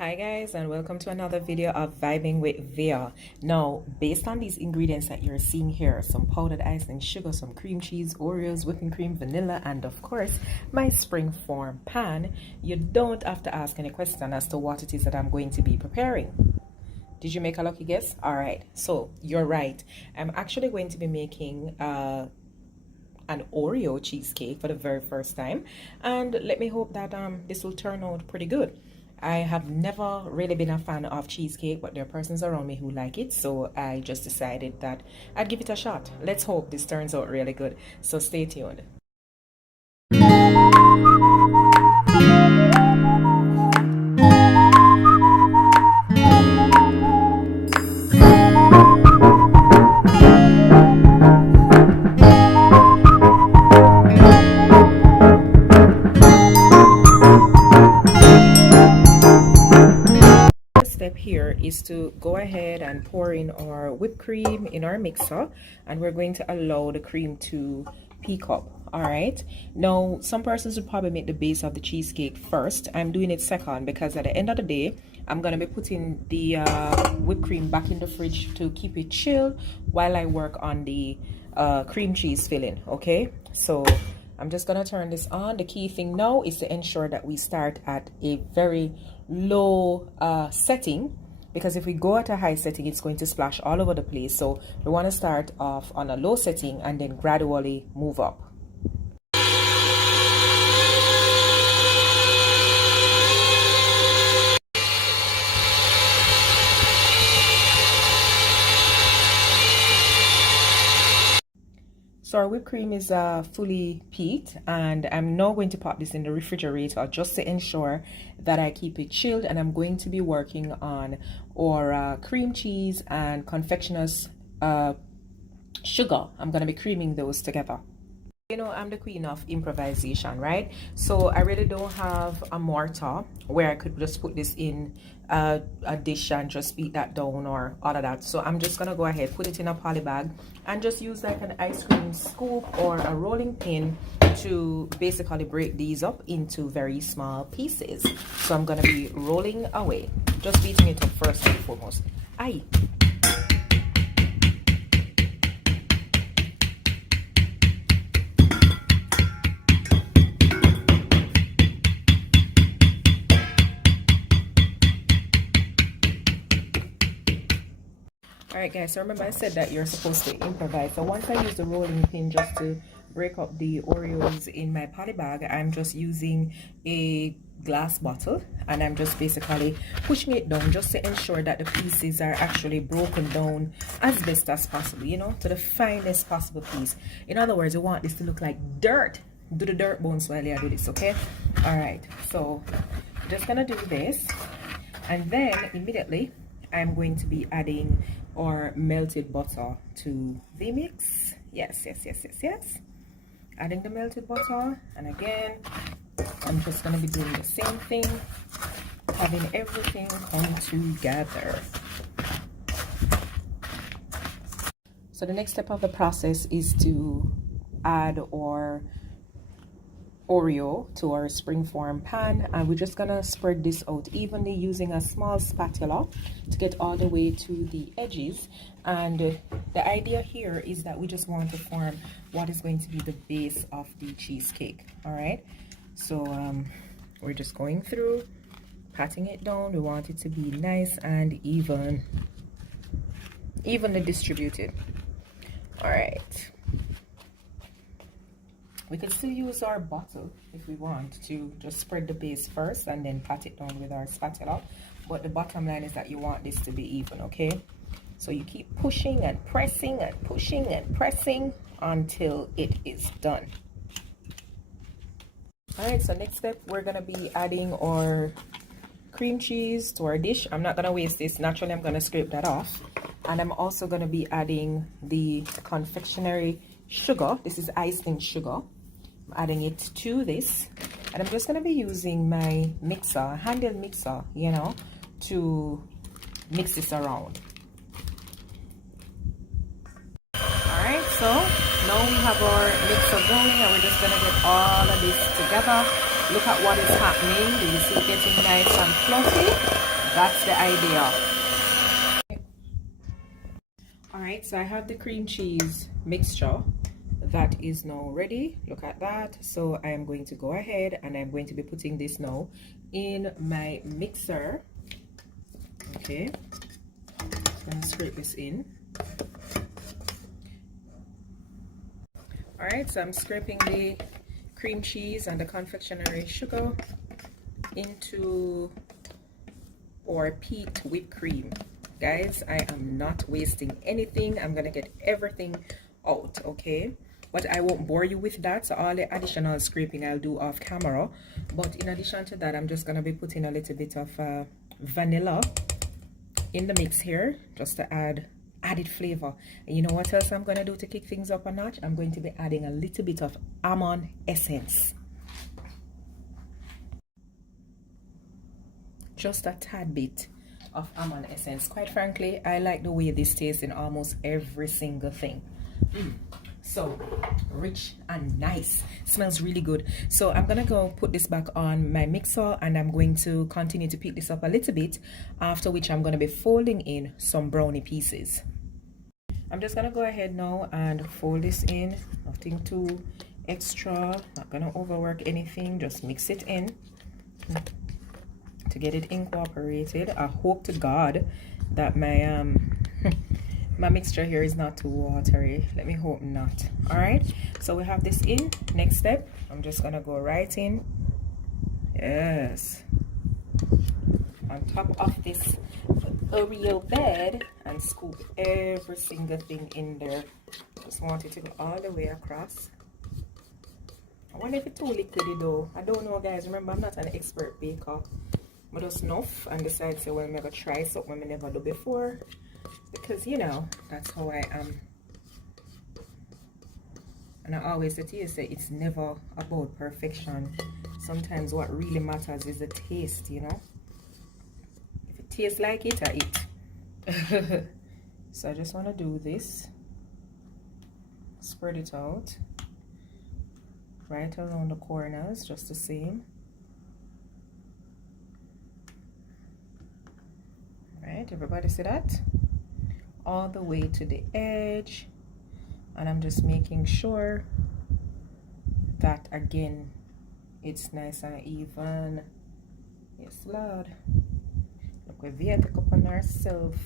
Hi guys, and welcome to another video of Vibing with Via. Now, based on these ingredients that you're seeing here, some powdered icing sugar, some cream cheese, Oreos, whipping cream, vanilla, and of course my spring form pan, you don't have to ask any question as to what it is that I'm going to be preparing. Did you make a lucky guess? All right, so you're right. I'm actually going to be making an Oreo cheesecake for the very first time, and let me hope that this will turn out pretty good. I have never really been a fan of cheesecake, but there are persons around me who like it, so I just decided that I'd give it a shot. Let's hope this turns out really good, so stay tuned. Step here is to go ahead and pour in our whipped cream in our mixer, and we're going to allow the cream to peak up. All right, now some persons would probably make the base of the cheesecake first. I'm doing it second because at the end of the day I'm going to be putting the whipped cream back in the fridge to keep it chilled while I work on the cream cheese filling. Okay, so I'm just gonna turn this on. The key thing now is to ensure that we start at a very low setting, because if we go at a high setting it's going to splash all over the place. So we want to start off on a low setting and then gradually move up. So our whipped cream is fully peaked, and I'm now going to pop this in the refrigerator just to ensure that I keep it chilled. And I'm going to be working on our cream cheese and confectioner's sugar. I'm going to be creaming those together. You know, I'm the queen of improvisation, right? So I really don't have a mortar where I could just put this in a dish and just beat that down or all of that. So I'm just gonna go ahead, put it in a poly bag, and just use like an ice cream scoop or a rolling pin to basically break these up into very small pieces. So I'm gonna be rolling away, just beating it up first and foremost. Aye. Alright guys, so remember I said that you're supposed to improvise. So once I use the rolling pin just to break up the Oreos in my poly bag, I'm just using a glass bottle and I'm just basically pushing it down just to ensure that the pieces are actually broken down as best as possible, you know, to the finest possible piece. In other words, we want this to look like dirt. Do the dirt bones while I do this, okay? Alright, so just gonna do this, and then immediately I'm going to be adding our melted butter to the mix. Yes. Adding the melted butter, and again I'm just going to be doing the same thing, having everything come together. So the next step of the process is to add our Oreo to our springform pan, and we're just gonna spread this out evenly using a small spatula to get all the way to the edges. And the idea here is that we just want to form what is going to be the base of the cheesecake. All right, so we're just going through patting it down. We want it to be nice and evenly distributed. All right, we could still use our bottle if we want to just spread the base first and then pat it down with our spatula. But the bottom line is that you want this to be even, okay? So you keep pushing and pressing and pushing and pressing until it is done. All right, so next step, we're gonna be adding our cream cheese to our dish. I'm not gonna waste this. Naturally, I'm gonna scrape that off. And I'm also gonna be adding the confectionery sugar. This is icing sugar. Adding it to this, and I'm just going to be using my mixer, handheld mixer, you know, to mix this around. Alright, so now we have our mixer going, and we're just going to get all of this together. Look at what is happening. Do you see it getting nice and fluffy? That's the idea. All right, so I have the cream cheese mixture that is now ready. Look at that. So I am going to go ahead and I'm going to be putting this now in my mixer. Okay, I'm gonna scrape this in. All right, so I'm scraping the cream cheese and the confectionery sugar into our peaked whipped cream. Guys, I am not wasting anything. I'm gonna get everything out, okay? But I won't bore you with that, so all the additional scraping I'll do off camera. But in addition to that, I'm just gonna be putting a little bit of vanilla in the mix here, just to add added flavor. And you know what else I'm gonna do to kick things up a notch? I'm going to be adding a little bit of almond essence, just a tad bit of almond essence. Quite frankly, I like the way this tastes in almost every single thing. So rich and nice, smells really good. So I'm gonna go put this back on my mixer and I'm going to continue to pick this up a little bit, after which I'm gonna be folding in some brownie pieces. I'm just gonna go ahead now and fold this in, nothing too extra, not gonna overwork anything, just mix it in to get it incorporated. I hope to God that my my mixture here is not too watery. Let me hope not. All right, so we have this in. Next step, I'm just gonna go right in, yes, on top of this Oreo bed and scoop every single thing in there. Just want it to go all the way across. I wonder if it's too liquidy though. I don't know, guys. Remember, I'm not an expert baker. I just enough and decide to, well, I'm gonna try something I never do before, because you know that's how I am. And I always say to you, say it's never about perfection. Sometimes what really matters is the taste, you know. If it tastes like it, I eat. So I just want to do this, spread it out right around the corners, just the same. Right, everybody see that? All the way to the edge. And I'm just making sure that, again, it's nice and even. Yes, Lord. Look, we take up on ourselves.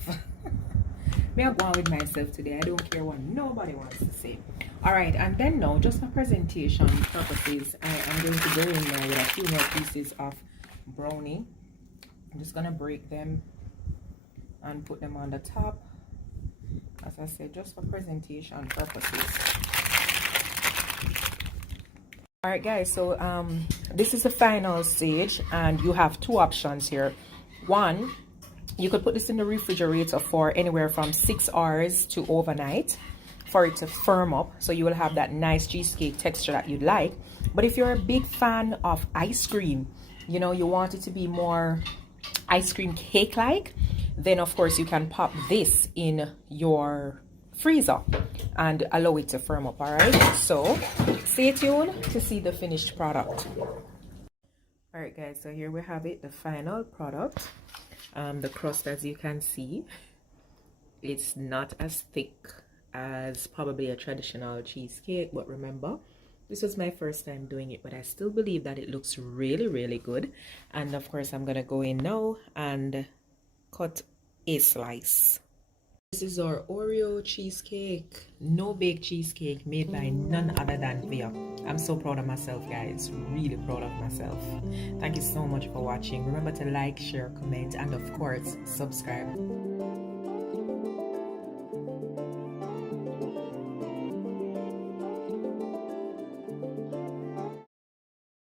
Me, I'm going with myself today. I don't care what nobody wants to say. Alright, and then now, just for presentation purposes, I am going to go in now with a few more pieces of brownie. I'm just going to break them and put them on the top, as I said, just for presentation purposes. All right, guys, so this is the final stage, and you have two options here. One, you could put this in the refrigerator for anywhere from 6 hours to overnight for it to firm up, so you will have that nice cheesecake texture that you'd like. But if you're a big fan of ice cream, you know, you want it to be more ice cream cake like, then of course you can pop this in your freezer and allow it to firm up. All right, so stay tuned to see the finished product. All right, guys, so here we have it, the final product. The crust, as you can see, it's not as thick as probably a traditional cheesecake, but remember, this was my first time doing it, but I still believe that it looks really, really good. And of course, I'm gonna go in now and cut a slice. This is our Oreo cheesecake, no bake cheesecake, made by none other than Via. I'm so proud of myself, guys, really proud of myself. Thank you so much for watching. Remember to like, share, comment, and of course subscribe.